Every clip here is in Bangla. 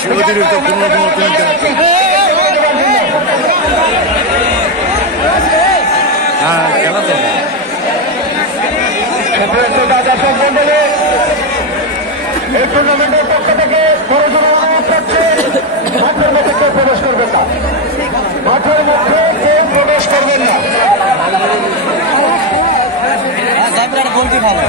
বেশি অতিরিক্ত কোনো হ্যাঁ খেলা তো এই টুর্নামেন্টের পক্ষ থেকে মাঠের মধ্যে কেউ প্রবেশ করবেন না, মাঠের মধ্যে কেউ প্রবেশ করবেন না। গোলটি ভালো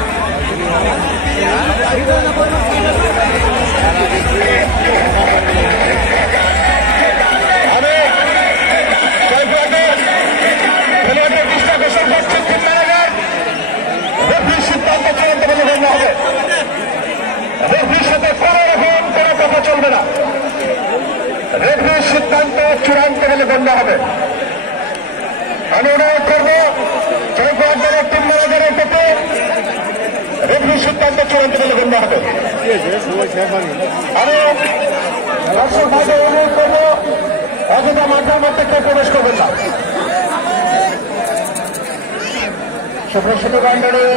সিদ্ধান্ত চূড়ান্ত বলে গণ্য হবে। রেফারির সাথে কোনো রকম কোনো কথা চলবে না। রেফারির সিদ্ধান্ত চূড়ান্ত বলে গণ্য হবে। আমি অনুরোধ করবো জয়পুরহাটের টিম ম্যানেজারের ক্ষেত্রে রেফারির সিদ্ধান্ত চূড়ান্ত বলে গণ্য হবে। আমি দর্শক ভাইদের অনুরোধ করবো অযথা মাঠের মধ্যে কেউ প্রবেশ করবেন না। সুপ্রসিদ্ধ মন্ডলী,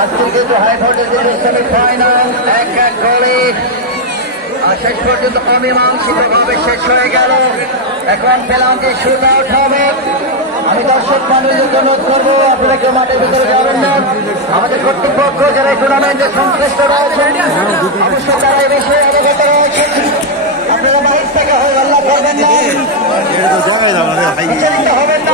আজকে যেহেতু হাই ভোল্টেজের সেমিফাইনাল 1-1 গোলে শেষ পর্যন্ত অমীমাংসিতভাবে শেষ হয়ে গেল। এখন পেনাল্টি শুট আউট হবে। আমি দর্শক মন্ডলীকে অনুরোধ করবো আপনারা কেউ মাঠের ভিতরে যাবেন না। আমাদের কর্তৃপক্ষ যারা টুর্নামেন্টে সংশ্লিষ্ট রয়েছেন অবশ্যই তারা এই বিষয়ে অবগত রয়েছেন। আপনারা বাইরে থেকে হয়ে আল্লাহ করবেন না, হবেন না।